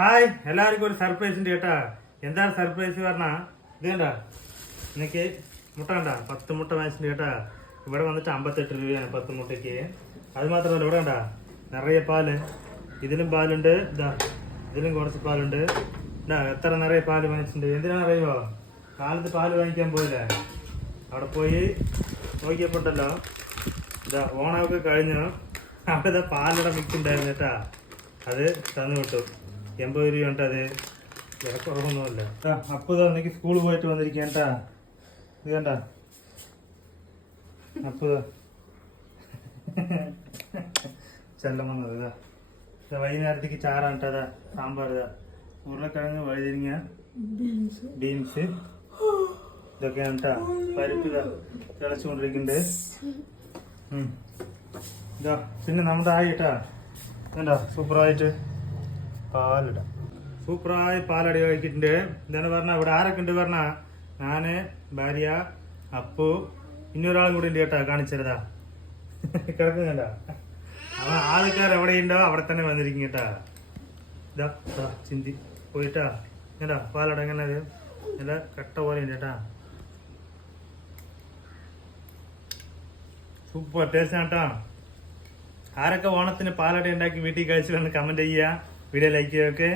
Hi എല്ലാവർക്കും ഒരു surprise ഉണ്ട് കേട്ടാ. എന്താണ് സർപ്രൈസ് പറഞ്ഞാ ഇത് കണ്ടാ, എനിക്ക് മുട്ട കണ്ടാ 10 മുട്ട വാങ്ങിച്ചിട്ടുണ്ട് കേട്ടാ. ഇവിടെ വന്നിട്ട് 58 രൂപയാണ് 10 മുട്ടയ്ക്ക്. അത് മാത്രമല്ല ഇവിടെ കണ്ടാ നിറയെ പാല്, ഇതിലും പാലുണ്ട്, ഇതാ ഇതിലും കുറച്ച് പാലുണ്ട്. ഇതാ എത്ര നിറയെ പാല് വാങ്ങിച്ചിട്ടുണ്ട്. എന്തിനാണ് അറിയുമോ, കാലത്ത് പാല് വാങ്ങിക്കാൻ പോയില്ലേ, അവിടെ പോയി നോക്കിയപ്പോണ്ടല്ലോ ഇതാ ഓണമൊക്കെ കഴിഞ്ഞു. അവിടെ ഇതാ പാലിടെ മിക്സ് ഉണ്ടായിരുന്നു കേട്ടാ. അത് തന്നു വിട്ടു. 80 രൂപയുണ്ട്. അത് വിലക്കുറവൊന്നുമല്ല. അപ്പൊ ഇതാ എനിക്ക് സ്കൂളിൽ പോയിട്ട് വന്നിരിക്കാൻ കേട്ടാ. ഇത് കണ്ട അപ്പൊ ചെല്ലം വന്നത് ഇതാ. വൈകുന്നേരത്തേക്ക് ചാറാണ് കേട്ടോ. അതാ സാമ്പാർ, ഇതാ ഉരുളക്കിഴങ്ങ്, വഴുതിരിങ്ങ, ബീൻസ്, ഇതൊക്കെയാണ് കേട്ടാ. പരിപ്പ് ഇതാ തിളച്ചുകൊണ്ടിരിക്കുന്നുണ്ട്. ഇതാ പിന്നെ നമ്മുടെ ആയി കേട്ടാ. ഇതാ സൂപ്പറായിട്ട് പാലിടാം. സൂപ്പറായി പാലടി കഴിക്കിട്ടുണ്ട്. എന്താണ് പറഞ്ഞാൽ ഇവിടെ ആരൊക്കെ ഉണ്ട് പറഞ്ഞാ, ഞാന്, ഭാര്യ, അപ്പു, ഇന്നൊരാളും കൂടി ഉണ്ട് കേട്ടാ. കാണിച്ചതാ കിടക്കുന്നുണ്ട. അവൻ ആൾക്കാർ എവിടെയുണ്ടോ അവിടെ തന്നെ വന്നിരിക്കും കേട്ടാ. ഇതാ ചിന്തി പോയിട്ടാ. കേട്ടാ പാലട എങ്ങനെ നല്ല കട്ട പോലെ ഉണ്ട് കേട്ടാ. സൂപ്പർ ടേസ്റ്റ് ആണ് കേട്ടാ. ആരൊക്കെ ഓണത്തിന് പാലട ഉണ്ടാക്കി വീട്ടിൽ കഴിച്ചിട്ട് കമന്റ് ചെയ്യുക, വീഡിയോ ലൈക്ക് ചെയ്യുക. ഓക്കെ.